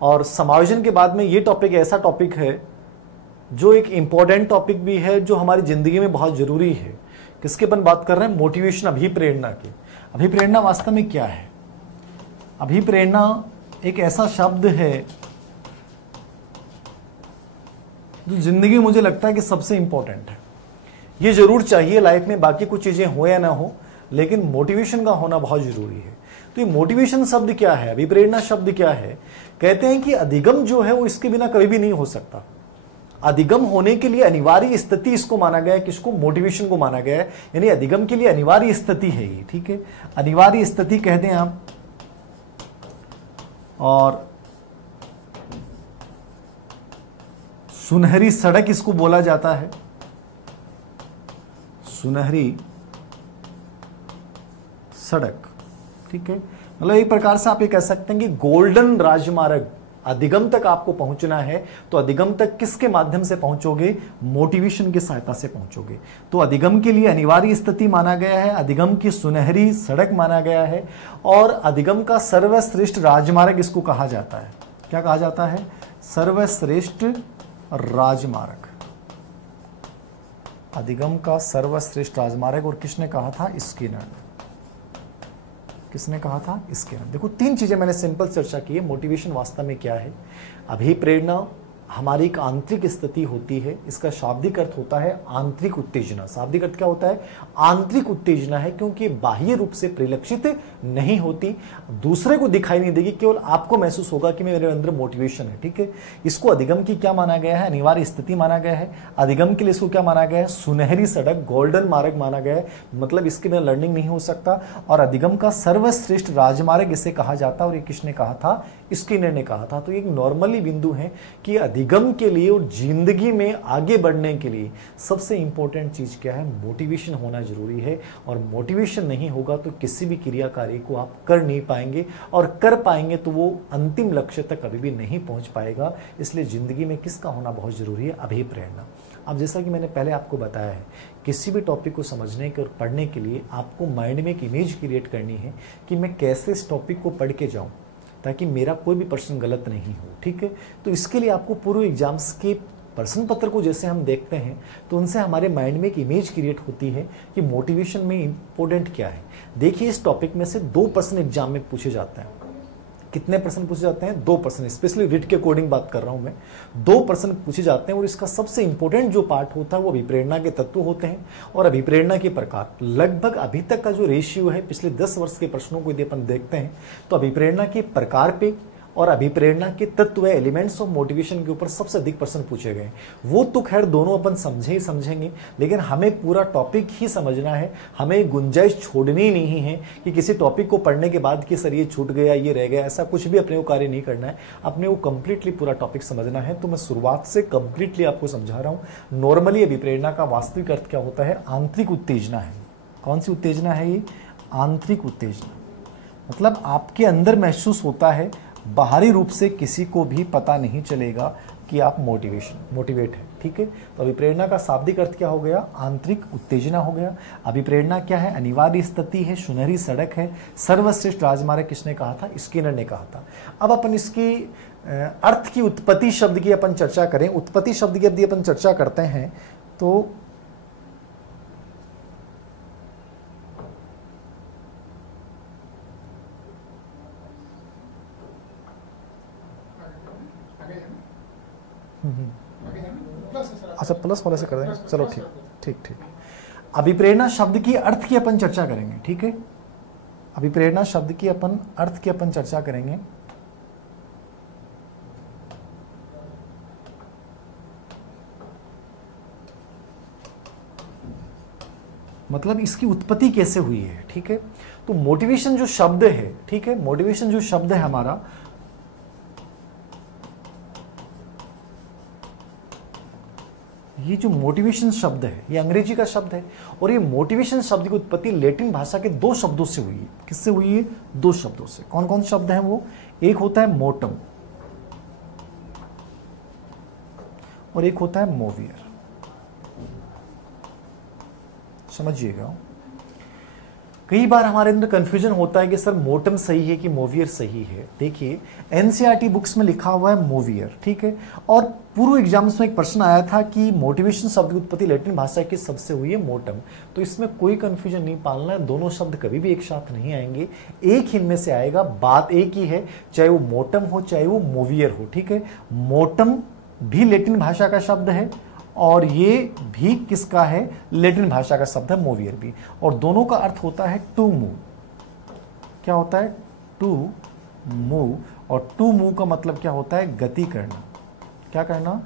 और समायोजन के बाद में ये टॉपिक ऐसा टॉपिक है जो एक इम्पॉर्टेंट टॉपिक भी है, जो हमारी जिंदगी में बहुत जरूरी है। किसके अपन बात कर रहे हैं? मोटिवेशन, अभिप्रेरणा की। अभिप्रेरणा वास्तव में क्या है? अभिप्रेरणा एक ऐसा शब्द है जो जिंदगी में मुझे लगता है कि सबसे इंपॉर्टेंट है। ये जरूर चाहिए लाइफ में, बाकी कुछ चीजें हो या ना हो, लेकिन मोटिवेशन का होना बहुत जरूरी है। तो ये मोटिवेशन शब्द क्या है, अभिप्रेरणा शब्द क्या है? कहते हैं कि अधिगम जो है वो इसके बिना कभी भी नहीं हो सकता। अधिगम होने के लिए अनिवार्य स्थिति इसको माना गया है, किसको? मोटिवेशन को माना गया है। यानी अधिगम के लिए अनिवार्य स्थिति है ये, ठीक है, अनिवार्य स्थिति कहते हैं आप। और सुनहरी सड़क इसको बोला जाता है, सुनहरी सड़क, ठीक है। मतलब एक प्रकार से आप ये कह सकते हैं कि गोल्डन राजमार्ग, अधिगम तक आपको पहुंचना है तो अधिगम तक किसके माध्यम से पहुंचोगे? मोटिवेशन की सहायता से पहुंचोगे। तो अधिगम के लिए अनिवार्य स्थिति माना गया है, अधिगम की सुनहरी सड़क माना गया है, और अधिगम का सर्वश्रेष्ठ राजमार्ग इसको कहा जाता है। क्या कहा जाता है? सर्वश्रेष्ठ राजमार्ग, अधिगम का सर्वश्रेष्ठ राजमार्ग। और किसने कहा था? स्किनर। किसने कहा था? स्किनर। देखो, तीन चीजें मैंने सिंपल चर्चा की है। मोटिवेशन वास्तव में क्या है? अभिप्रेरणा हमारी एक आंतरिक स्थिति होती है, इसका शाब्दिक अर्थ होता है आंतरिक उत्तेजना। शाब्दिक अर्थ क्या होता है? आंतरिक उत्तेजना है, क्योंकि बाह्य रूप से परिलक्षित नहीं होती, दूसरे को दिखाई नहीं देगी, केवल आपको महसूस होगा कि मेरे अंदर मोटिवेशन है, ठीक है। इसको अधिगम की क्या माना गया है? अनिवार्य स्थिति माना गया है। अधिगम के लिए इसको क्या माना गया है? सुनहरी सड़क, गोल्डन मार्ग माना गया है, मतलब इसके बिना लर्निंग नहीं हो सकता। और अधिगम का सर्वश्रेष्ठ राजमार्ग इसे कहा जाता है। और ये किसने कहा था? स्किनर ने कहा था। तो एक नॉर्मली बिंदु है कि अधिगम के लिए और जिंदगी में आगे बढ़ने के लिए सबसे इंपॉर्टेंट चीज क्या है? मोटिवेशन होना जरूरी है। और मोटिवेशन नहीं होगा तो किसी भी क्रिया कार्य को आप कर नहीं पाएंगे, और कर पाएंगे तो वो अंतिम लक्ष्य तक कभी भी नहीं पहुंच पाएगा। इसलिए जिंदगी में किसका होना बहुत जरूरी है? अभिप्रेरणा। अब जैसा कि मैंने पहले आपको बताया है, किसी भी टॉपिक को समझने के और पढ़ने के लिए आपको माइंड में एक इमेज क्रिएट करनी है कि मैं कैसे इस टॉपिक को पढ़ के जाऊं ताकि मेरा कोई भी प्रश्न गलत नहीं हो, ठीक है। तो इसके लिए आपको पूर्व एग्जाम्स के प्रश्न पत्र को जैसे हम देखते हैं तो उनसे हमारे माइंड में एक इमेज क्रिएट होती है कि मोटिवेशन में इंपॉर्टेंट क्या है। देखिए, इस टॉपिक में से 2 प्रश्न एग्जाम में पूछे जाते हैं। कितने प्रश्न पूछे जाते हैं? 2 प्रश्न। स्पेशली रिट के अकॉर्डिंग बात कर रहा हूं मैं। 2 प्रश्न पूछे जाते हैं, और इसका सबसे इंपॉर्टेंट जो पार्ट होता है वो अभिप्रेरणा के तत्व होते हैं और अभिप्रेरणा के प्रकार। लगभग अभी तक का जो रेशियो है पिछले 10 वर्ष के प्रश्नों को यदि अपन देखते हैं तो अभिप्रेरणा के प्रकार पे और अभिप्रेरणा के तत्व एलिमेंट्स ऑफ मोटिवेशन के ऊपर सबसे अधिक प्रश्न पूछे गए। वो तो खैर दोनों अपन समझे ही समझेंगे, लेकिन हमें पूरा टॉपिक ही समझना है। हमें गुंजाइश छोड़नी नहीं है कि किसी टॉपिक को पढ़ने के बाद कि सर ये छूट गया, ये रह गया, ऐसा कुछ भी अपने को कार्य नहीं करना है। अपने को कंप्लीटली पूरा टॉपिक समझना है। तो मैं शुरुआत से कंप्लीटली आपको समझा रहा हूं। नॉर्मली अभिप्रेरणा का वास्तविक अर्थ क्या होता है? आंतरिक उत्तेजना है। कौन सी उत्तेजना है ये? आंतरिक उत्तेजना। मतलब आपके अंदर महसूस होता है, बाहरी रूप से किसी को भी पता नहीं चलेगा कि आप मोटिवेट है, ठीक है। तो अभिप्रेरणा का शाब्दिक अर्थ क्या हो गया? आंतरिक उत्तेजना हो गया। अभिप्रेरणा क्या है? अनिवार्य स्थिति है, सुनहरी सड़क है, सर्वश्रेष्ठ राजमार्ग किसने कहा था? स्किनर ने कहा था। अब अपन इसकी अर्थ की उत्पत्ति शब्द की अपन चर्चा करें। उत्पत्ति शब्द की यदि अपन चर्चा करते हैं तो अच्छा, प्लस वाले से कर दें, चलो ठीक ठीक ठीक। अभिप्रेरणा शब्द की अर्थ की अपन चर्चा करेंगे, ठीक है। अभिप्रेरणा शब्द की अपन अर्थ की अपन चर्चा करेंगे। मतलब इसकी उत्पत्ति कैसे हुई है, ठीक है। तो मोटिवेशन जो शब्द है, ठीक है, मोटिवेशन जो शब्द है हमारा, ये जो मोटिवेशन शब्द है ये अंग्रेजी का शब्द है। और ये मोटिवेशन शब्द की उत्पत्ति लैटिन भाषा के 2 शब्दों से हुई है। किससे हुई है? 2 शब्दों से। कौन कौन शब्द हैं वो? एक होता है मोटम और एक होता है मोवियर। समझिएगा, कई बार हमारे अंदर कंफ्यूजन होता है कि सर मोटम सही है कि मोवियर सही है। देखिए एनसीईआरटी बुक्स में लिखा हुआ है मोवियर, ठीक है, और पूर्व एग्जाम्स में एक प्रश्न आया था कि मोटिवेशन शब्द की उत्पत्ति लैटिन भाषा के शब्द से हुई है मोटम। तो इसमें कोई कंफ्यूजन नहीं पालना है, दोनों शब्द कभी भी एक साथ नहीं आएंगे, एक ही इनमें से आएगा, बात एक ही है, चाहे वो मोटम हो चाहे वो मोवियर हो, ठीक है। मोटम भी लैटिन भाषा का शब्द है और ये भी किसका है, लैटिन भाषा का शब्द है मोवियर भी, और दोनों का अर्थ होता है टू मूव। क्या होता है, टू मूव, और टू मूव का मतलब क्या होता है, गति करना। क्या करना,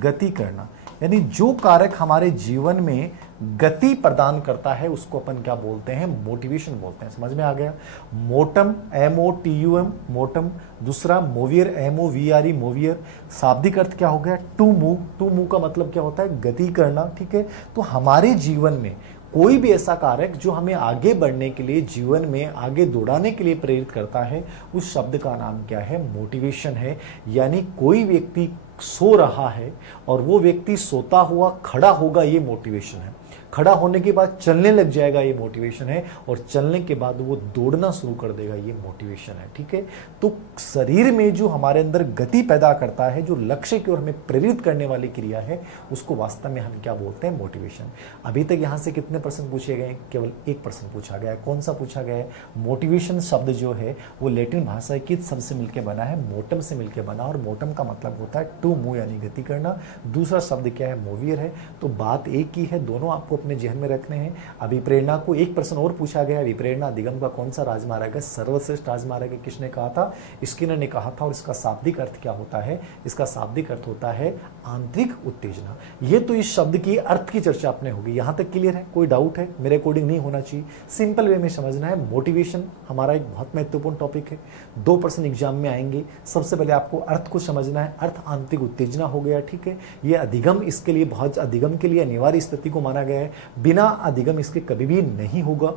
गति करना, यानी जो कारक हमारे जीवन में गति प्रदान करता है उसको अपन क्या बोलते हैं, मोटिवेशन बोलते हैं। समझ में आ गया। मोटम MOTUM मोटम, दूसरा मोवियर MOVRE मोवियर। शाब्दिक अर्थ क्या हो गया, टू मूव। टू मूव का मतलब क्या होता है, गति करना, ठीक है। तो हमारे जीवन में कोई भी ऐसा कारक जो हमें आगे बढ़ने के लिए, जीवन में आगे दौड़ाने के लिए प्रेरित करता है, उस शब्द का नाम क्या है, मोटिवेशन है। यानी कोई व्यक्ति सो रहा है और वो व्यक्ति सोता हुआ खड़ा होगा, ये मोटिवेशन है। खड़ा होने के बाद चलने लग जाएगा, ये मोटिवेशन है, और चलने के बाद वो दौड़ना शुरू कर देगा, ये मोटिवेशन है, ठीक है। तो शरीर में जो हमारे अंदर गति पैदा करता है, जो लक्ष्य की ओर हमें प्रेरित करने वाली क्रिया है, उसको वास्तव में हम क्या बोलते हैं, मोटिवेशन। अभी तक यहां से कितने प्रश्न पूछे गए, केवल एक प्रश्न पूछा गया है। कौन सा पूछा गया है, मोटिवेशन शब्द जो है वो लैटिन भाषा के शब्द से मिलकर बना है, मोटम से मिलकर बना, और मोटम का मतलब होता है टू मूव यानी गति करना। दूसरा शब्द क्या है, मोवियर है। तो बात एक ही है, दोनों आपको अपने जहन में रखने हैं। अभिप्रेरणा को एक प्रश्न और पूछा गया, अभिप्रेरणा अधिगम का कौन सा राजमार्ग है, सर्वश्रेष्ठ राजमार्ग है, किसने कहा था, स्किनर ने कहा था। और इसका शाब्दिक अर्थ क्या होता है, इसका शाब्दिक अर्थ होता है आंतरिक उत्तेजना। ये तो इस शब्द की अर्थ की चर्चा आपने होगी, यहां तक क्लियर है, कोई डाउट है, मेरे अकॉर्डिंग नहीं होना चाहिए, सिंपल वे में समझना है। मोटिवेशन हमारा एक बहुत महत्वपूर्ण टॉपिक है, 2 प्रश्न एग्जाम में आएंगे। सबसे पहले आपको अर्थ को समझना है, अर्थ आंतरिक उत्तेजना हो गया, ठीक है। ये अधिगम इसके लिए बहुत, अधिगम के लिए अनिवार्य स्थिति को माना गया है, बिना अधिगम इसके कभी भी नहीं होगा।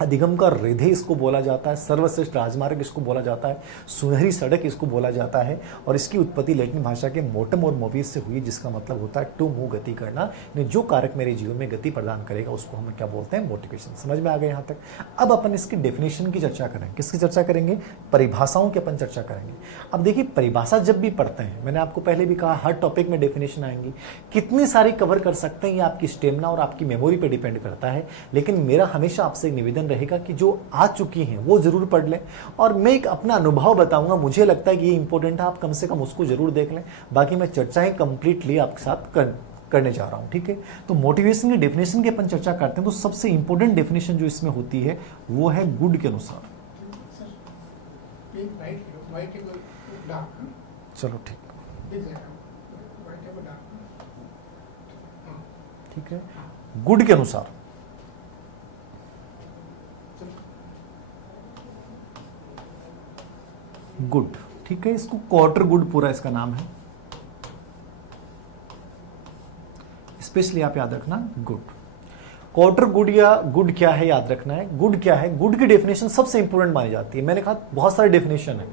अधिगम का हृदय इसको बोला जाता है, सर्वश्रेष्ठ राजमार्ग इसको बोला जाता है, सुनहरी सड़क इसको बोला जाता है, और इसकी उत्पत्ति लैटिन भाषा के मोटम और मोवियर से हुई, जिसका मतलब होता है टू मूव, गति करना। जो कारक मेरे जीवन में गति प्रदान करेगा उसको हम क्या बोलते हैं, मोटिवेशन। समझ में आ गया यहाँ तक। अब अपन इसकी डेफिनेशन की चर्चा करेंगे। किसकी चर्चा करेंगे, परिभाषाओं की अपन चर्चा करेंगे। अब देखिए परिभाषा जब भी पढ़ते हैं, मैंने आपको पहले भी कहा हर टॉपिक में डेफिनेशन आएंगी, कितनी सारी कवर कर सकते हैं ये आपकी स्टेमिना और आपकी मेमोरी पे डिपेंड करता है। लेकिन मेरा हमेशा आपसे एक निवेदन रहेगा कि जो आ चुकी हैं वो जरूर पढ़ लें, और मैं एक अपना अनुभव बताऊंगा, मुझे लगता है कि ये इंपॉर्टेंट है, आप कम से कम उसको जरूर देख लें। बाकी मैं चर्चाएं कंप्लीटली आपके साथ करने जा रहा हूं, ठीक है। तो मोटिवेशन की डेफिनेशन की अपन चर्चा करते हैं, तो सबसे इंपॉर्टेंट डेफिनेशन जो इसमें होती है वो है गुड के अनुसार। चलो ठीक है, गुड के अनुसार। गुड, ठीक है, इसको क्वार्टर गुड पूरा इसका नाम है, स्पेशली आप याद रखना गुड। क्वार्टर गुड या गुड क्या है याद रखना है। गुड क्या है, गुड की डेफिनेशन सबसे इंपॉर्टेंट मानी जाती है। मैंने कहा बहुत सारे डेफिनेशन है,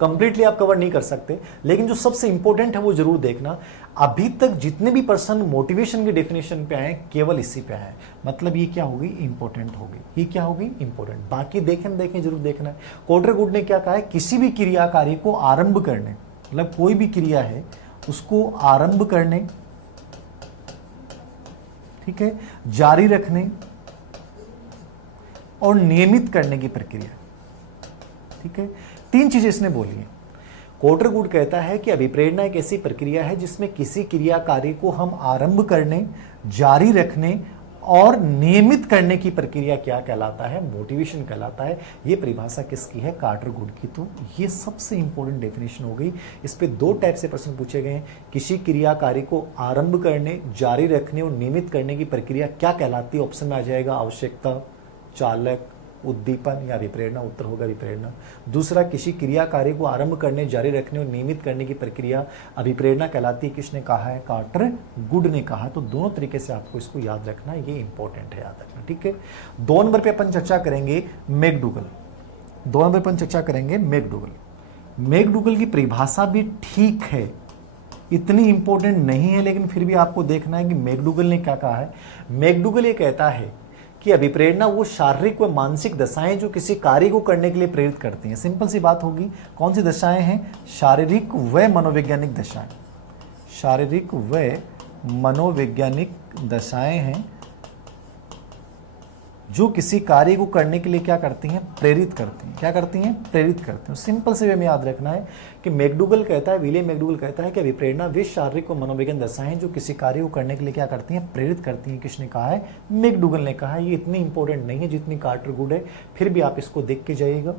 कंप्लीटली आप कवर नहीं कर सकते, लेकिन जो सबसे इंपॉर्टेंट है वो जरूर देखना। अभी तक जितने भी पर्सन मोटिवेशन की डेफिनेशन पे आए केवल इसी पे आए, मतलब ये क्या होगी, इंपॉर्टेंट होगी, ये क्या होगी, इंपॉर्टेंट। बाकी देखें जरूर देखना है। क्वार्टर गुड ने क्या कहा है, किसी भी क्रिया कार्य को आरंभ करने, मतलब कोई भी क्रिया है उसको आरंभ करने, ठीक है, जारी रखने और नियमित करने की प्रक्रिया, ठीक है। 3 चीजें इसने बोली हैं। क्वार्टर गुड कहता है कि अभिप्रेरणा एक ऐसी प्रक्रिया है जिसमें किसी क्रिया कार्य को हम आरंभ करने, जारी रखने और नियमित करने की प्रक्रिया क्या कहलाता है, मोटिवेशन कहलाता है। ये परिभाषा किसकी है, क्वार्टर गुड की। तो ये सबसे इंपॉर्टेंट डेफिनेशन हो गई। इस पे 2 टाइप से प्रश्न पूछे गए हैं, किसी क्रिया कार्य को आरंभ करने, जारी रखने और नियमित करने की प्रक्रिया क्या कहलाती है। ऑप्शन में आ जाएगा आवश्यकता, चालक, उद्दीपन या विप्रेरणा। उत्तर होगा विप्रेरणा। दूसरा, किसी क्रिया कार्य को आरंभ करने, जारी रखने और नियमित करने की प्रक्रिया अभिप्रेरणा कहलाती है। किसने कहा है, क्वार्टर गुड ने कहा। तो दोनों तरीके से आपको इसको याद रखना, ये इंपॉर्टेंट है, याद रखना, ठीक है। 2 नंबर पे अपन चर्चा करेंगे मैकडूगल। 2 नंबर पर अपन चर्चा करेंगे मैकडूगल। मैकडूगल की परिभाषा भी ठीक है, इतनी इंपॉर्टेंट नहीं है, लेकिन फिर भी आपको देखना है कि मैकडूगल ने क्या कहा है। मैकडूगल ये कहता है कि अभिप्रेरणा वो शारीरिक व मानसिक दशाएं जो किसी कार्य को करने के लिए प्रेरित करती हैं। सिंपल सी बात होगी, कौन सी दशाएं हैं? शारीरिक व मनोवैज्ञानिक दशाएं। शारीरिक व मनोवैज्ञानिक दशाएं हैं जो किसी कार्य को करने के लिए क्या करती हैं? प्रेरित करती हैं। क्या करती हैं? प्रेरित करती हैं। सिंपल से वे में याद रखना है कि मैकडूगल कहता है, विलियम मैकडूगल कहता है कि अभिप्रेरणा वे शारीरिक और मनोवैज्ञानिक दशाएं हैं जो किसी कार्य को करने के लिए क्या करती हैं? प्रेरित करती हैं। किसने कहा है? मैकडूगल ने कहा है। ये इतनी इंपॉर्टेंट नहीं है जितनी कार्टर गुड है, फिर भी आप इसको देख के जाइएगा।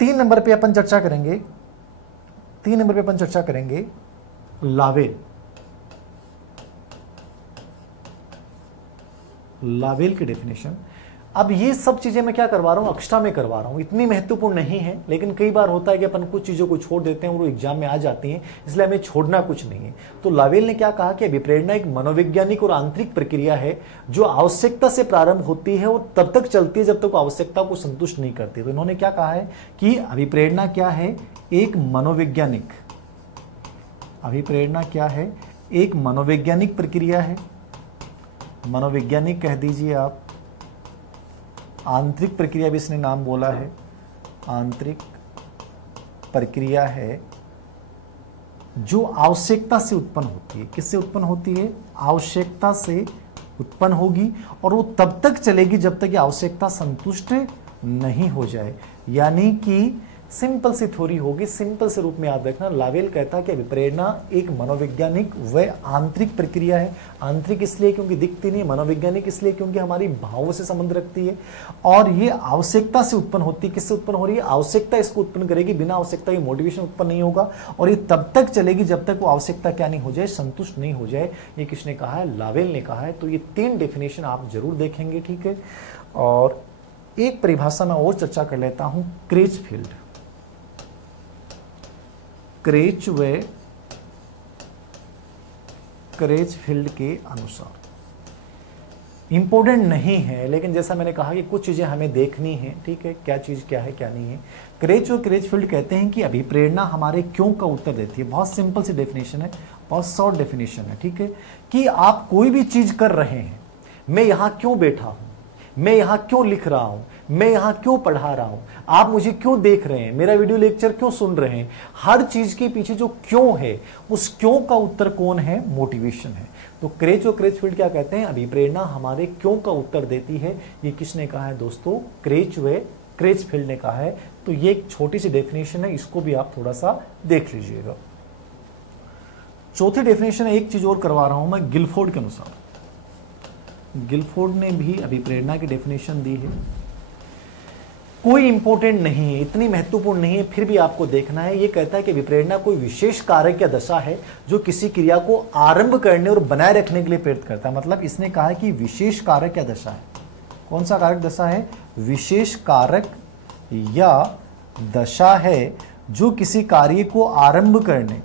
3 नंबर पे अपन चर्चा करेंगे, 3 नंबर पे अपन चर्चा करेंगे लावेल। लावेल की डेफिनेशन। अब ये सब चीजें मैं क्या करवा रहा हूं? एक्स्ट्रा में करवा रहा हूं, इतनी महत्वपूर्ण नहीं है, लेकिन कई बार होता है कि अपन कुछ चीजों को छोड़ देते हैं और वो एग्जाम में आ जाती हैं, इसलिए हमें छोड़ना कुछ नहीं है। तो लावेल ने क्या कहा कि अभिप्रेरणा एक मनोवैज्ञानिक और आंतरिक प्रक्रिया है जो आवश्यकता से प्रारंभ होती है और तब तक चलती है जब तक आवश्यकता को संतुष्ट नहीं करती। तो इन्होंने क्या कहा है कि अभिप्रेरणा क्या है? एक मनोवैज्ञानिक, अभिप्रेरणा क्या है? एक मनोवैज्ञानिक प्रक्रिया है। मनोवैज्ञानिक कह दीजिए आप, आंतरिक प्रक्रिया भी इसने नाम बोला है, आंतरिक प्रक्रिया है जो आवश्यकता से उत्पन्न होती है। किससे उत्पन्न होती है? आवश्यकता से उत्पन्न होगी और वो तब तक चलेगी जब तक ये आवश्यकता संतुष्ट नहीं हो जाए। यानी कि सिंपल सी थ्योरी होगी, सिंपल से रूप में याद रखना। लावेल कहता है कि अभिप्रेरणा एक मनोवैज्ञानिक व आंतरिक प्रक्रिया है। आंतरिक इसलिए क्योंकि दिखती नहीं, मनोवैज्ञानिक इसलिए क्योंकि हमारी भावों से संबंध रखती है और ये आवश्यकता से उत्पन्न होती है। किससे उत्पन्न हो रही है? आवश्यकता इसको उत्पन्न करेगी, बिना आवश्यकता के मोटिवेशन उत्पन्न नहीं होगा और ये तब तक चलेगी जब तक वो आवश्यकता क्या नहीं हो जाए? संतुष्ट नहीं हो जाए। ये किसने कहा है? लावेल ने कहा है। तो ये 3 डेफिनेशन आप जरूर देखेंगे, ठीक है। और एक परिभाषा में और चर्चा कर लेता हूं, क्रेचफील्ड। क्रेचफील्ड के अनुसार इंपॉर्टेंट नहीं है, लेकिन जैसा मैंने कहा कि कुछ चीजें हमें देखनी है, ठीक है, क्या चीज क्या है क्या नहीं है। क्रेच और क्रेचफील्ड कहते हैं कि अभिप्रेरणा हमारे क्यों का उत्तर देती है। बहुत सिंपल सी डेफिनेशन है, बहुत शॉर्ट डेफिनेशन है, ठीक है, कि आप कोई भी चीज कर रहे हैं, मैं यहां क्यों बैठा हूं, मैं यहां क्यों लिख रहा हूं, मैं यहां क्यों पढ़ा रहा हूं, आप मुझे क्यों देख रहे हैं, मेरा वीडियो लेक्चर क्यों सुन रहे हैं, हर चीज के पीछे जो क्यों है, उस क्यों का उत्तर कौन है? मोटिवेशन है। तो क्रेच और क्रेचफील्ड क्या कहते हैं? अभिप्रेरणा हमारे क्यों का उत्तर देती है। ये किसने कहा है दोस्तों? क्रेच व क्रेचफील्ड ने कहा है। तो ये एक छोटी सी डेफिनेशन है, इसको भी आप थोड़ा सा देख लीजिएगा। चौथी डेफिनेशन है, एक चीज और करवा रहा हूं मैं, गिलफोर्ड के अनुसार। गिलफोर्ड ने भी अभिप्रेरणा की डेफिनेशन दी है, कोई इंपॉर्टेंट नहीं है, इतनी महत्वपूर्ण नहीं है, फिर भी आपको देखना है। ये कहता है कि अभिप्रेरणा कोई विशेष कारक या दशा है जो किसी क्रिया को आरंभ करने और बनाए रखने के लिए प्रेरित करता है। मतलब इसने कहा है कि विशेष कारक या दशा है। कौन सा कारक दशा है? विशेष कारक या दशा है जो किसी कार्य को आरंभ करने,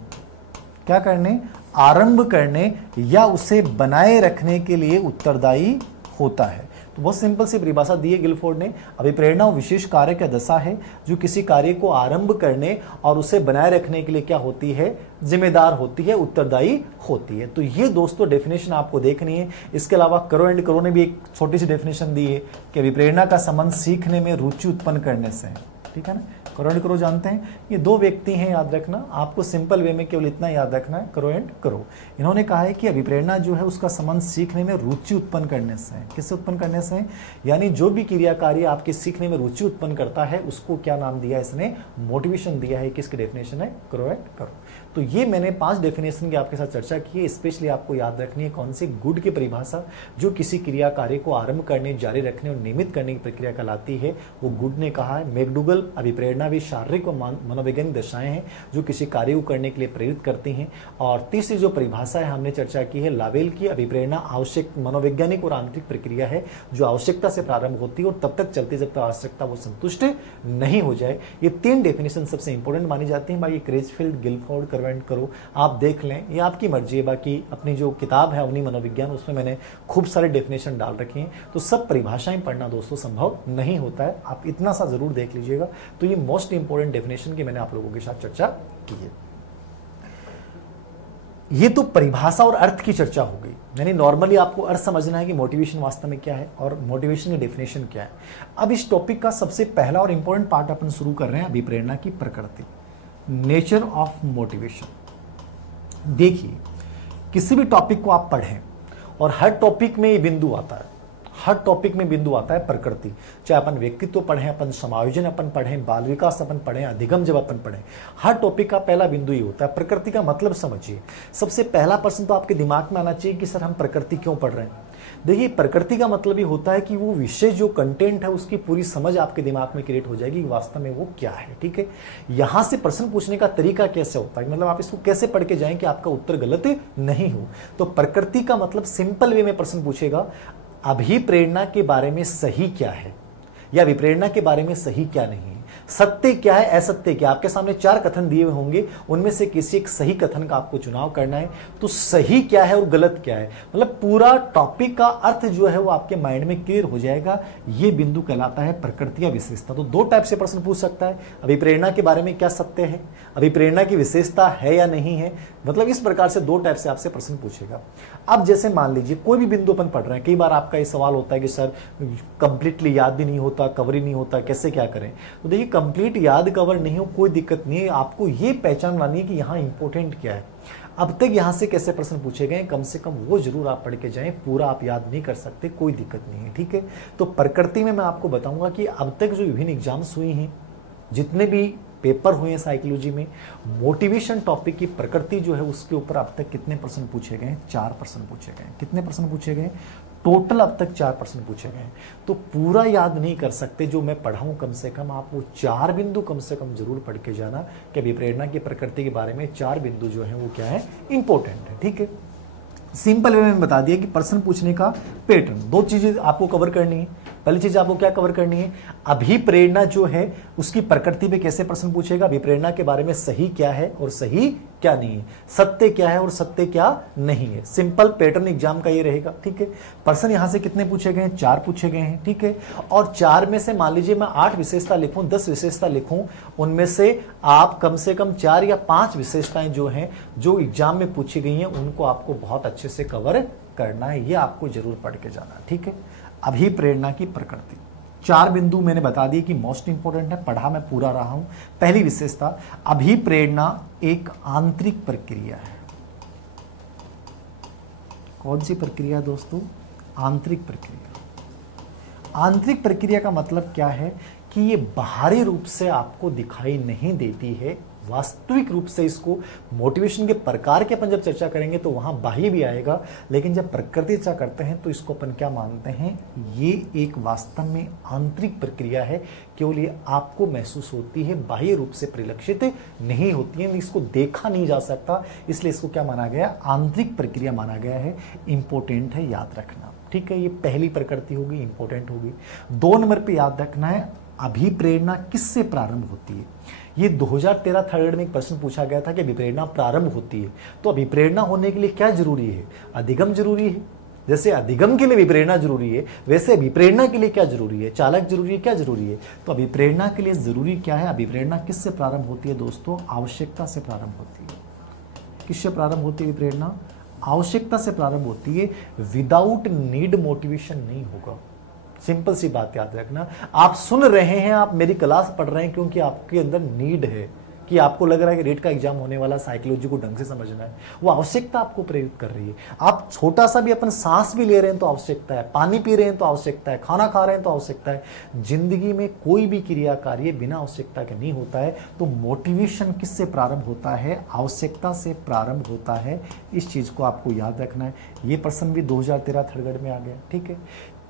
क्या करने? आरंभ करने या उसे बनाए रखने के लिए उत्तरदायी होता है। तो बहुत सिंपल सी परिभाषा दी है गिलफोर्ड ने। अभिप्रेरणा विशेष कारक या दशा है जो किसी कार्य को आरंभ करने और उसे बनाए रखने के लिए क्या होती है? जिम्मेदार होती है, उत्तरदायी होती है। तो ये दोस्तों डेफिनेशन आपको देखनी है। इसके अलावा करो एंड करो ने भी एक छोटी सी डेफिनेशन दी है कि अभिप्रेरणा का संबंध सीखने में रुचि उत्पन्न करने से है, ठीक है ना। करो एंड करो जानते हैं, ये 2 व्यक्ति हैं, याद रखना। आपको सिंपल वे में केवल इतना याद रखना है, करो एंड करो। इन्होंने कहा है कि अभिप्रेरणा जो है उसका संबंध सीखने में रुचि उत्पन्न करने से है। किससे उत्पन्न करने से? यानी जो भी क्रिया कार्य आपके सीखने में रुचि उत्पन्न करता है उसको क्या नाम दिया है इसने? मोटिवेशन दिया है। किसकी डेफिनेशन है? करो एंड करो। तो ये मैंने 5 डेफिनेशन की आपके साथ चर्चा की है। स्पेशली आपको याद रखनी है कौन सी? गुड की परिभाषा, जो किसी क्रिया कार्य को आरंभ करने, जारी रखने और नियमित करने की प्रक्रिया कहलाती है, वो गुड ने कहा है। मैकडूगल, अभिप्रेरणा भी शारीरिक और मनोवैज्ञानिक दशाएं हैं जो किसी कार्य को करने के लिए प्रेरित करती हैं। और तीसरी जो परिभाषा है हमने चर्चा की है लावेल की, अभिप्रेरणा आवश्यक मनोवैज्ञानिक और आंतरिक प्रक्रिया है जो आवश्यकता से प्रारंभ होती है और तब तक चलती जब तक आवश्यकता वो संतुष्ट नहीं हो जाए। ये 3 डेफिनेशन सबसे इंपॉर्टेंट मानी जाती हैं। बाकी क्रेचफील्ड, गिलफोर्ड, कमेंट करो, आप देख लें, ये आपकी मर्जी है। बाकी अपनी जो किताब है अवनी मनोविज्ञान, उसमें मैंने खूब सारे डेफिनेशन डाल रखे हैं। तो सब परिभाषाएं पढ़ना दोस्तों संभव नहीं होता है, आप इतना सा जरूर देख लीजिएगा। तो ये मोस्ट इंपॉर्टेंट डेफिनेशन की मैंने आप लोगों के साथ चर्चा की है। ये तो परिभाषा और अर्थ की चर्चा हो गई, यानी नॉर्मली आपको अर्थ समझना है कि मोटिवेशन वास्तव में क्या है और मोटिवेशन की डेफिनेशन क्या है। अब इस टॉपिक का सबसे पहला और इंपॉर्टेंट पार्ट अपन शुरू कर रहे हैं, अभिप्रेरणा की प्रकृति, नेचर ऑफ मोटिवेशन। देखिए, किसी भी टॉपिक को आप पढ़ें और हर टॉपिक में ये बिंदु आता है, हर टॉपिक में बिंदु आता है प्रकृति। चाहे अपन व्यक्तित्व पढ़ें, अपन समायोजन अपन पढ़ें, बाल विकास अपन पढ़ें, अधिगम जब अपन पढ़ें, हर टॉपिक का पहला बिंदु ही होता है प्रकृति का मतलब समझिए। सबसे पहला प्रश्न तो आपके दिमाग में आना चाहिए कि सर हम प्रकृति क्यों पढ़ रहे हैं। देखिए, प्रकृति का मतलब ये होता है कि वो विषय जो कंटेंट है उसकी पूरी समझ आपके दिमाग में क्रिएट हो जाएगी कि वास्तव में वो क्या है। ठीक है, यहां से प्रश्न पूछने का तरीका कैसे होता है, मतलब आप इसको कैसे पढ़ के जाएं कि आपका उत्तर गलत नहीं हो। तो प्रकृति का मतलब सिंपल वे में प्रश्न पूछेगा, अभिप्रेरणा के बारे में सही क्या है या विप्रेरणा के बारे में सही क्या नहीं है, सत्य क्या है, असत्य क्या। आपके सामने 4 कथन दिए हुए होंगे, उनमें से किसी एक सही कथन का आपको चुनाव करना है। तो सही क्या है और गलत क्या है, मतलब पूरा टॉपिक का अर्थ जो है वो आपके माइंड में क्लियर हो जाएगा। ये बिंदु कहलाता है प्रकृति या विशेषता। तो 2 टाइप से प्रश्न पूछ सकता है, अभिप्रेरणा के बारे में क्या सत्य है, अभिप्रेरणा की विशेषता है या नहीं है, मतलब इस प्रकार से 2 टाइप से आपसे प्रश्न पूछेगा। अब जैसे मान लीजिए कोई भी बिंदु अपन पढ़ रहे हैं, कई बार आपका ये सवाल होता है कि सर कंप्लीटली याद भी नहीं होता, कवर ही नहीं होता, कैसे क्या करें। तो देखिए, कंप्लीट याद कवर नहीं हो कोई दिक्कत नहीं है, आपको ये पहचान लानी है कि यहाँ इंपॉर्टेंट क्या है। अब तक यहां से कैसे प्रश्न पूछे गए कम से कम वो जरूर आप पढ़ के जाएं, पूरा आप याद नहीं कर सकते, कोई दिक्कत नहीं है। ठीक है, तो प्रकृति में मैं आपको बताऊंगा कि अब तक जो विभिन्न एग्जाम्स हुई हैं, जितने भी पेपर हुए हैं साइकोलॉजी में, मोटिवेशन टॉपिक की प्रकृति जो है उसके ऊपर अब तक कितने प्रश्न पूछे गए, 4 प्रश्न पूछे गए। कितने प्रश्न पूछे गए टोटल, अब तक 4 प्रश्न पूछे गए। तो पूरा याद नहीं कर सकते जो मैं पढ़ाऊं, कम से कम आप वो 4 बिंदु कम से कम जरूर पढ़ के जाना कि अभिप्रेरणा की प्रकृति के बारे में 4 बिंदु जो है वो क्या है, इंपॉर्टेंट है। ठीक है, सिंपल वे में बता दिया कि प्रश्न पूछने का पैटर्न, 2 चीजें आपको कवर करनी है। पहली चीज आपको क्या कवर करनी है, अभिप्रेरणा जो है उसकी प्रकृति पे कैसे प्रश्न पूछेगा, अभिप्रेरणा के बारे में सही क्या है और सही क्या नहीं है, सत्य क्या है और सत्य क्या नहीं है। सिंपल पैटर्न एग्जाम का ये रहेगा। ठीक है, प्रश्न यहां से कितने पूछे गए हैं, 4 पूछे गए हैं। ठीक है, और 4 में से मान लीजिए मैं 8 विशेषता लिखूं, 10 विशेषता लिखूं, उनमें से आप कम से कम 4 या 5 विशेषताएं जो हैं जो एग्जाम में पूछी गई हैं उनको आपको बहुत अच्छे से कवर करना है, ये आपको जरूर पढ़ के जाना। ठीक है, अभिप्रेरणा की प्रकृति, 4 बिंदु मैंने बता दिए कि मोस्ट इंपोर्टेंट है, पढ़ा मैं पूरा रहा हूं। पहली विशेषता, अभिप्रेरणा एक आंतरिक प्रक्रिया है। कौन सी प्रक्रिया दोस्तों, आंतरिक प्रक्रिया। आंतरिक प्रक्रिया का मतलब क्या है कि ये बाहरी रूप से आपको दिखाई नहीं देती है, वास्तविक रूप से इसको मोटिवेशन के प्रकार के अपन जब चर्चा करेंगे तो वहां बाह्य भी आएगा, लेकिन जब प्रकृति चर्चा करते हैं तो इसको अपन क्या मानते हैं, ये एक वास्तव में आंतरिक प्रक्रिया है, केवल ये आपको महसूस होती है, बाह्य रूप से परिलक्षित नहीं होती है, इसको देखा नहीं जा सकता, इसलिए इसको क्या माना गया, आंतरिक प्रक्रिया माना गया है। इंपॉर्टेंट है, याद रखना। ठीक है, ये पहली प्रकृति होगी, इंपॉर्टेंट होगी। 2 नंबर पे याद रखना है, अभिप्रेरणा किससे प्रारंभ होती है। ये 2013 थर्ड ग्रेड में एक प्रश्न पूछा गया था कि अभिप्रेरणा प्रारंभ होती है, तो अभिप्रेरणा होने के लिए क्या जरूरी है, अधिगम जरूरी है। जैसे अधिगम के लिए विप्रेरणा जरूरी है, वैसे अभिप्रेरणा के लिए क्या जरूरी है, चालक जरूरी है, क्या जरूरी है। तो अभिप्रेरणा के लिए जरूरी क्या है, अभिप्रेरणा किससे प्रारंभ होती है दोस्तों, आवश्यकता से प्रारंभ होती है। किससे प्रारंभ होती है विप्रेरणा, आवश्यकता से प्रारंभ होती है। विदाउट नीड मोटिवेशन नहीं होगा। सिंपल सी बात याद रखना, आप सुन रहे हैं, आप मेरी क्लास पढ़ रहे हैं क्योंकि आपके अंदर नीड है, कि आपको लग रहा है कि रेट का एग्जाम होने वाला, साइकोलॉजी को ढंग से समझना है, वो आवश्यकता आपको प्रेरित कर रही है। आप छोटा सा भी अपन सांस भी ले रहे हैं तो आवश्यकता है, पानी पी रहे हैं तो आवश्यकता है, खाना खा रहे हैं तो आवश्यकता है। जिंदगी में कोई भी क्रिया कार्य बिना आवश्यकता के नहीं होता है। तो मोटिवेशन किससे प्रारंभ होता है, आवश्यकता से प्रारंभ होता है। इस चीज को आपको याद रखना है। ये प्रश्न भी 2013 थर्ड ग्रेड में आ गया। ठीक है,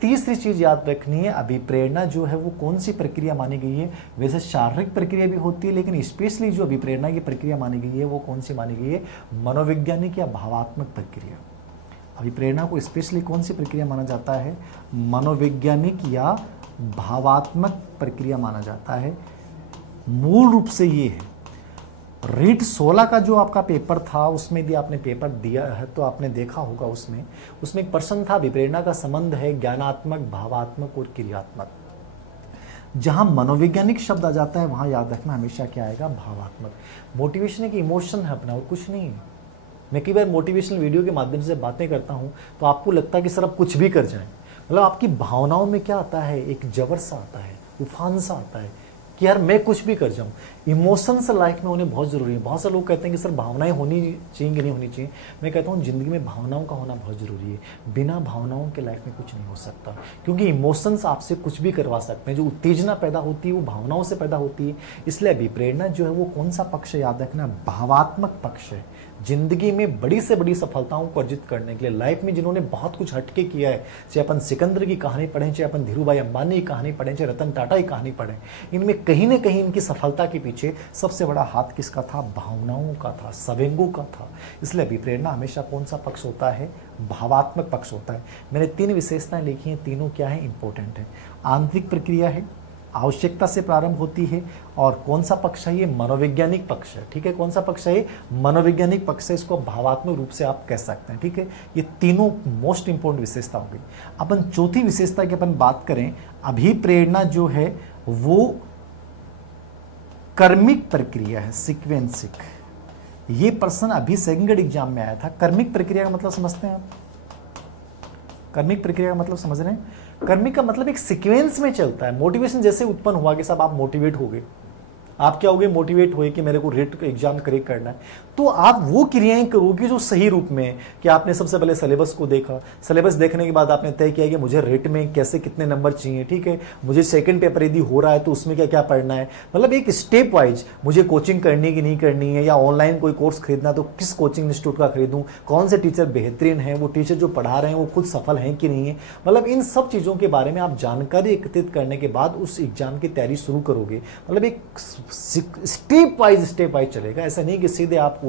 तीसरी चीज याद रखनी है, अभिप्रेरणा जो है वो कौन सी प्रक्रिया मानी गई है। वैसे शारीरिक प्रक्रिया भी होती है, लेकिन स्पेशली जो अभिप्रेरणा की प्रक्रिया मानी गई है वो कौन सी मानी गई है, मनोवैज्ञानिक या भावात्मक प्रक्रिया। अभिप्रेरणा को स्पेशली कौन सी प्रक्रिया माना जाता है, मनोवैज्ञानिक या भावात्मक प्रक्रिया माना जाता है। मूल रूप से ये है, रीट 16 का जो आपका पेपर था उसमें यदि आपने पेपर दिया है तो आपने देखा होगा, उसमें एक प्रश्न था, विप्रेरणा का संबंध है ज्ञानात्मक, भावात्मक और क्रियात्मक। जहां मनोवैज्ञानिक शब्द आ जाता है वहां याद रखना हमेशा क्या आएगा, भावात्मक। मोटिवेशन एक इमोशन है अपना और कुछ नहीं है। मैं कई बार मोटिवेशनल वीडियो के माध्यम से बातें करता हूं तो आपको लगता है कि सर आप कुछ भी कर जाएं, मतलब आपकी भावनाओं में क्या आता है, एक जबर सा आता है, उफान सा आता है कि यार मैं कुछ भी कर जाऊं। इमोशंस लाइफ में होने बहुत जरूरी है। बहुत से लोग कहते हैं कि सर भावनाएं होनी चाहिए कि नहीं होनी चाहिए। मैं कहता हूं जिंदगी में भावनाओं का होना बहुत जरूरी है। बिना भावनाओं के लाइफ में कुछ नहीं हो सकता, क्योंकि इमोशंस आपसे कुछ भी करवा सकते हैं। जो उत्तेजना पैदा होती है वो भावनाओं से पैदा होती है। इसलिए अभिप्रेरणा जो है वो कौन सा पक्ष है, याद रखना, भावात्मक पक्ष है। जिंदगी में बड़ी से बड़ी सफलताओं को अर्जित करने के लिए लाइफ में जिन्होंने बहुत कुछ हटके किया है, चाहे अपन सिकंदर की कहानी पढ़ें, चाहे अपन धीरूभाई अंबानी की कहानी पढ़ें, चाहे रतन टाटा की कहानी पढ़ें, इनमें कहीं ना कहीं इनकी सफलता के पीछे सबसे बड़ा हाथ किसका था, भावनाओं का था, संवेगों का था। इसलिए अभिप्रेरणा हमेशा कौन सा पक्ष होता है, भावात्मक पक्ष होता है। मैंने 3 विशेषताएं लिखी हैं, तीनों क्या है, इंपॉर्टेंट है। आंतरिक प्रक्रिया है, आवश्यकता से प्रारंभ होती है, और कौन सा पक्ष है, ये मनोवैज्ञानिक पक्ष है। ठीक है, कौन सा पक्ष है, मनोवैज्ञानिक पक्ष है, इसको भावात्मक रूप से आप कह सकते हैं। ठीक है, ये तीनों मोस्ट इंपोर्टेंट विशेषता हो गई। अपन चौथी विशेषता की अपन बात करें, अभिप्रेरणा जो है वो कर्मिक प्रक्रिया है, सीक्वेंसिक। ये प्रश्न अभी सेकंड ग्रेड एग्जाम में आया था। कर्मिक प्रक्रिया का मतलब समझते हैं आप? कर्मिक प्रक्रिया का मतलब समझ रहे हैं? कर्मिक का मतलब एक सीक्वेंस में चलता है। मोटिवेशन जैसे उत्पन्न हुआ कि साहब आप मोटिवेट हो गए, आप क्या हो गए, मोटिवेट हुए कि मेरे को रेट एग्जाम करेक्ट करना है, तो आप वो क्रियाएं करोगे जो सही रूप में है। कि आपने सबसे पहले सिलेबस को देखा, सिलेबस देखने के बाद आपने तय किया कि मुझे रेट में कैसे कितने नंबर चाहिए। ठीक है, मुझे सेकंड पेपर यदि हो रहा है तो उसमें क्या क्या पढ़ना है, मतलब एक स्टेप वाइज मुझे कोचिंग करनी कि नहीं करनी है, या ऑनलाइन कोई कोर्स खरीदना तो किस कोचिंग इंस्टीट्यूट का खरीदूं, कौन से टीचर बेहतरीन है, वो टीचर जो पढ़ा रहे हैं वो खुद सफल हैं कि नहीं है। मतलब इन सब चीज़ों के बारे में आप जानकारी एकत्रित करने के बाद उस एग्जाम की तैयारी शुरू करोगे। मतलब एक स्टेप वाइज चलेगा। ऐसा नहीं कि सीधे आप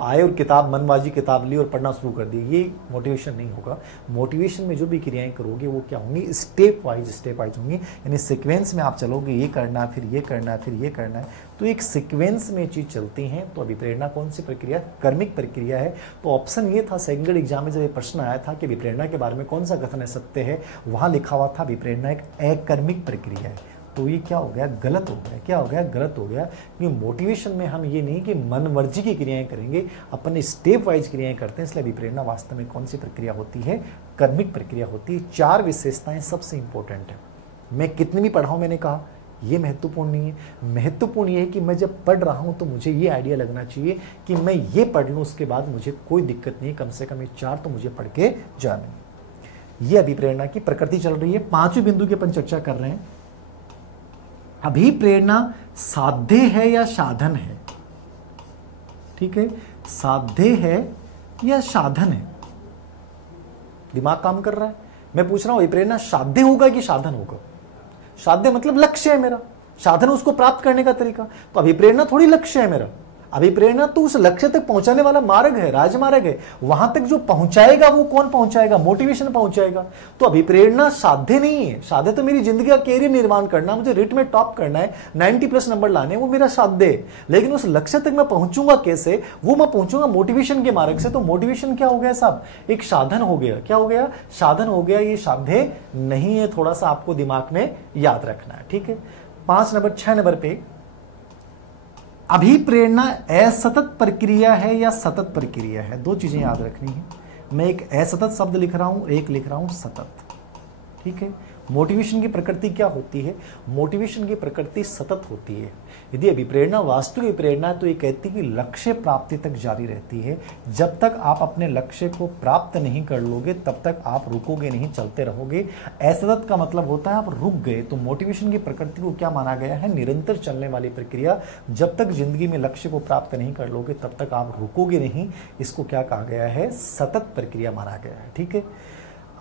आए और किताब, मनबाजी किताब ली और पढ़ना शुरू कर दी, ये मोटिवेशन नहीं होगा। मोटिवेशन में जो भी क्रियाएं करोगे वो क्या होंगी, स्टेप वाइज होंगी। यानी सीक्वेंस में आप चलोगे, ये करना है, फिर ये करना है, फिर ये करना है, तो एक सीक्वेंस में चीज चलती हैं। तो अभिप्रेरणा कौन सी प्रक्रिया, कर्मिक प्रक्रिया है। तो ऑप्शन ये था सेकंड ग्रेड एग्जाम में जब ये प्रश्न आया था कि अभिप्रेरणा के बारे में कौन सा कथन है सत्य है, वहां लिखा हुआ था अभिप्रेरणा एक अकर्मिक प्रक्रिया है। तो ये क्या हो गया, गलत हो गया। क्या हो गया, गलत हो गया। क्योंकि मोटिवेशन में हम ये नहीं कि मन मर्जी की क्रियाएं करेंगे, अपन स्टेप वाइज क्रियाएं करते हैं। इसलिए अभिप्रेरणा वास्तव में कौन सी प्रक्रिया होती है, कर्मिक प्रक्रिया होती है। 4 विशेषताएं सबसे इंपॉर्टेंट है। मैं कितनी भी पढ़ाऊं, मैंने कहा ये महत्वपूर्ण नहीं है। महत्वपूर्ण ये है कि मैं जब पढ़ रहा हूं तो मुझे ये आइडिया लगना चाहिए कि मैं ये पढ़ लूं, उसके बाद मुझे कोई दिक्कत नहीं, कम से कम ये 4 तो मुझे पढ़ के जाने। ये अभिप्रेरणा की प्रकृति चल रही है। 5वें बिंदु की अपन चर्चा कर रहे हैं, अभिप्रेरणा साध्य है या साधन है। ठीक है, साध्य है या साधन है। दिमाग काम कर रहा है। मैं पूछ रहा हूं अभिप्रेरणा साध्य होगा कि साधन होगा। साध्य मतलब लक्ष्य है मेरा, साधन उसको प्राप्त करने का तरीका। तो अभिप्रेरणा थोड़ी लक्ष्य है मेरा, अभिप्रेरणा तो उस लक्ष्य तक पहुंचाने वाला मार्ग है, राजमार्ग है। वहां तक जो पहुंचाएगा वो कौन पहुंचाएगा, मोटिवेशन पहुंचाएगा। तो अभिप्रेरणा साध्य नहीं है। साध्य तो मेरी जिंदगी का कैरियर निर्माण करना, मुझे रिट में टॉप करना है, 90+ नंबर लाने, वो मेरा साध्य है। लेकिन उस लक्ष्य तक मैं पहुंचूंगा कैसे, वो मैं पहुंचूंगा मोटिवेशन के मार्ग से। तो मोटिवेशन क्या हो गया साहब, एक साधन हो गया। क्या हो गया, साधन हो गया। ये साध्य नहीं है, थोड़ा सा आपको दिमाग में याद रखना है। ठीक है, 6 नंबर पे, अभिप्रेरणा असतत प्रक्रिया है या सतत प्रक्रिया है। 2 चीजें याद रखनी है। मैं एक असतत शब्द लिख रहा हूं, एक लिख रहा हूं सतत। ठीक है, मोटिवेशन की प्रकृति क्या होती है, मोटिवेशन की प्रकृति सतत होती है। यदि अभिप्रेरणा वास्तविक प्रेरणा है तो ये कहती है कि लक्ष्य प्राप्ति तक जारी रहती है। जब तक आप अपने लक्ष्य को प्राप्त नहीं कर लोगे तब तक आप रुकोगे नहीं, चलते रहोगे। असतत का मतलब होता है आप रुक गए। तो मोटिवेशन की प्रकृति को क्या माना गया है, निरंतर चलने वाली प्रक्रिया। जब तक जिंदगी में लक्ष्य को प्राप्त नहीं कर लोगे तब तक आप रुकोगे नहीं। इसको क्या कहा गया है, सतत प्रक्रिया माना गया है। ठीक है,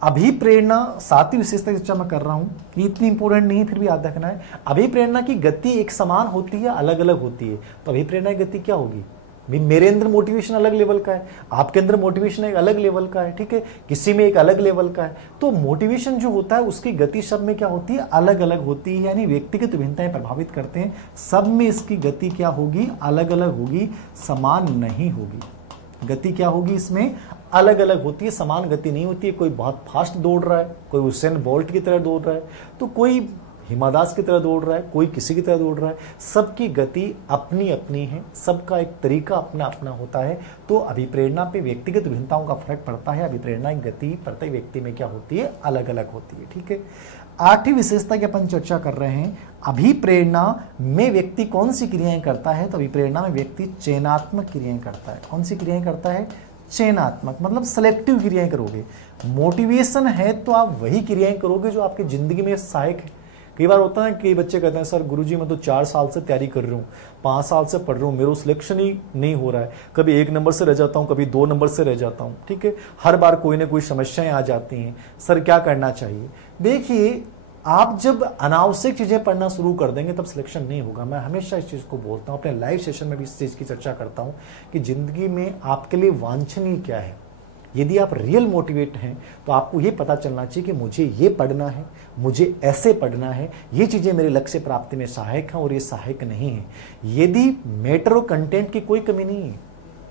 अभिप्रेरणा 7वीं विशेषता की चर्चा मैं कर रहा हूं, ये इतनी इंपॉर्टेंट नहीं है फिर भी याद रखना है। अभिप्रेरणा की गति एक समान होती है, अलग अलग होती है। तो अभिप्रेरणा की गति क्या होगी, मेरे अंदर मोटिवेशन अलग लेवल का है, आपके अंदर मोटिवेशन एक अलग लेवल का है। ठीक है, किसी में एक अलग लेवल का है। तो मोटिवेशन जो होता है उसकी गति सब में क्या होती है, अलग अलग होती है। यानी व्यक्तिगत विभिन्नताएं प्रभावित करते हैं, सब में इसकी गति क्या होगी, अलग अलग होगी, समान नहीं होगी। गति क्या होगी, इसमें अलग अलग होती है, समान गति नहीं होती है। कोई बहुत फास्ट दौड़ रहा है, कोई उसेन बोल्ट की तरह दौड़ रहा है, तो कोई हिमा दास की तरह दौड़ रहा है, कोई किसी की तरह दौड़ रहा है, सबकी गति अपनी अपनी है, सबका एक तरीका अपना अपना होता है। तो अभिप्रेरणा पे व्यक्तिगत भिन्नताओं का फर्क पड़ता है। अभिप्रेरणा की गति प्रत्येक व्यक्ति में क्या होती है, अलग अलग होती है। ठीक है, आठवीं विशेषता की अपन चर्चा कर रहे हैं, अभिप्रेरणा में व्यक्ति कौन सी क्रियाएं करता है। तो अभिप्रेरणा में व्यक्ति चयनात्मक क्रियाएं करता है। कौन सी क्रियाएं करता है, चयनात्मक, मतलब सिलेक्टिव क्रियाएं करोगे। मोटिवेशन है तो आप वही क्रियाएं करोगे जो आपकी जिंदगी में सहायक है। कई बार होता है कई बच्चे कहते हैं सर गुरुजी मैं तो 4 साल से तैयारी कर रहा हूँ, 5 साल से पढ़ रहा हूँ, मेरा सिलेक्शन ही नहीं हो रहा है, कभी 1 नंबर से रह जाता हूँ, कभी 2 नंबर से रह जाता हूँ। ठीक है, हर बार कोई ना कोई समस्याएं आ जाती हैं, सर क्या करना चाहिए। देखिए, आप जब अनावश्यक चीजें पढ़ना शुरू कर देंगे तब सिलेक्शन नहीं होगा। मैं हमेशा इस चीज को बोलता हूँ, अपने लाइव सेशन में भी इस चीज की चर्चा करता हूँ कि जिंदगी में आपके लिए वांछनीय क्या है। यदि आप रियल मोटिवेट हैं तो आपको ये पता चलना चाहिए कि मुझे ये पढ़ना है, मुझे ऐसे पढ़ना है, ये चीजें मेरे लक्ष्य प्राप्ति में सहायक हैं और ये सहायक नहीं है। यदि मैटर और कंटेंट की कोई कमी नहीं है,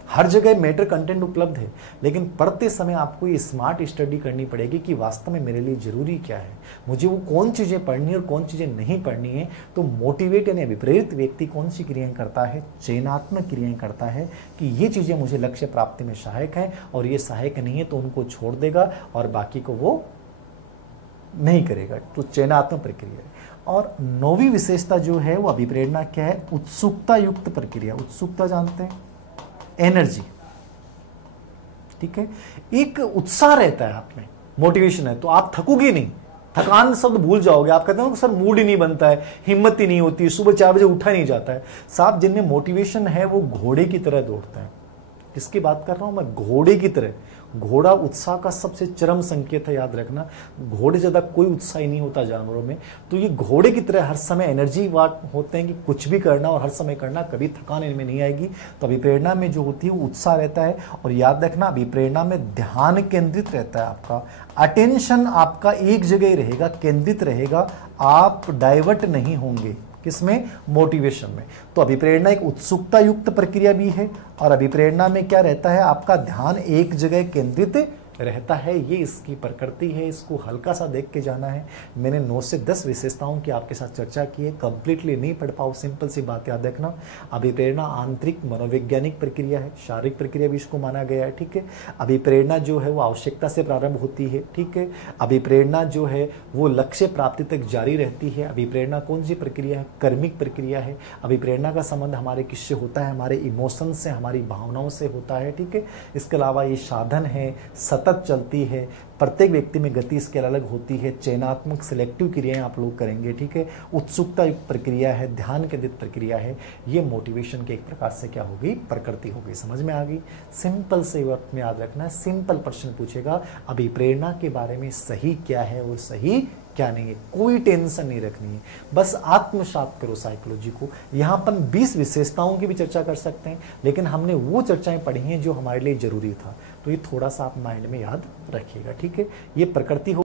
हर जगह मैटर कंटेंट उपलब्ध है, लेकिन पढ़ते समय आपको ये स्मार्ट स्टडी करनी पड़ेगी कि वास्तव में मेरे लिए जरूरी क्या है, मुझे वो कौन चीजें पढ़नी है और कौन चीजें नहीं पढ़नी है। तो मोटिवेट यानी अभिप्रेरित व्यक्ति कौन सी क्रियाएं करता है, चयनात्मक क्रियाएं करता है कि ये चीजें मुझे लक्ष्य प्राप्ति में सहायक है और ये सहायक नहीं है तो उनको छोड़ देगा और बाकी को वो नहीं करेगा। तो चयनात्मक प्रक्रिया है। और 9वीं विशेषता जो है वो अभिप्रेरणा क्या है, उत्सुकता युक्त प्रक्रिया। उत्सुकता जानते हैं, एनर्जी। ठीक है, एक उत्साह रहता है आप में, मोटिवेशन है तो आप थकोगे नहीं, थकान शब्द भूल जाओगे। आप कहते हो सर मूड ही नहीं बनता है, हिम्मत ही नहीं होती, सुबह 4 बजे उठा नहीं जाता है। साहब जिनमें मोटिवेशन है वो घोड़े की तरह दौड़ते हैं। किसकी बात कर रहा हूं मैं, घोड़े की तरह। घोड़ा उत्साह का सबसे चरम संकेत है, याद रखना। घोड़े ज्यादा कोई उत्साही नहीं होता जानवरों में, तो ये घोड़े की तरह हर समय एनर्जी वाट होते हैं कि कुछ भी करना और हर समय करना, कभी थकान इनमें नहीं आएगी। तो अभिप्रेरणा में जो होती है वो उत्साह रहता है। और याद रखना अभिप्रेरणा में ध्यान केंद्रित रहता है, आपका अटेंशन आपका एक जगह ही रहेगा, केंद्रित रहेगा, आप डाइवर्ट नहीं होंगे। किसमें, मोटिवेशन में। तो अभिप्रेरणा एक उत्सुकता युक्त प्रक्रिया भी है और अभिप्रेरणा में क्या रहता है, आपका ध्यान एक जगह केंद्रित रहता है। ये इसकी प्रकृति है, इसको हल्का सा देख के जाना है। मैंने 9 से 10 विशेषताओं की आपके साथ चर्चा की है, कंप्लीटली नहीं पढ़ पाओ, सिंपल सी बात याद रखना। अभिप्रेरणा आंतरिक मनोवैज्ञानिक प्रक्रिया है, शारीरिक प्रक्रिया भी इसको माना गया है। ठीक है, अभिप्रेरणा जो है वो आवश्यकता से प्रारंभ होती है। ठीक है, अभिप्रेरणा जो है वो लक्ष्य प्राप्ति तक जारी रहती है। अभिप्रेरणा कौन सी प्रक्रिया है, कर्मिक प्रक्रिया है। अभिप्रेरणा का संबंध हमारे किससे होता है, हमारे इमोशन से, हमारी भावनाओं से होता है। ठीक है, इसके अलावा ये साधन है, सतत चलती है, प्रत्येक व्यक्ति में गति इसके अलग होती है। चयनात्मक सिलेक्टिव क्रियाएं आप लोग करेंगे। ठीक है, उत्सुकता युक्त प्रक्रिया है, ध्यान केंद्रित प्रक्रिया है। ये मोटिवेशन के एक प्रकार से क्या होगी, प्रकृति होगी। समझ में आ गई। सिंपल से वक्त में याद रखना है, सिंपल प्रश्न पूछेगा अभिप्रेरणा के बारे में सही क्या है और सही क्या नहीं है, कोई टेंशन नहीं रखनी है, बस आत्मसात करो साइकोलॉजी को। यहां पर 20 विशेषताओं की भी चर्चा कर सकते हैं, लेकिन हमने वो चर्चाएं पढ़ी हैं जो हमारे लिए जरूरी था। तो ये थोड़ा सा आप माइंड में याद रखिएगा। ठीक है, ये प्रकृति हो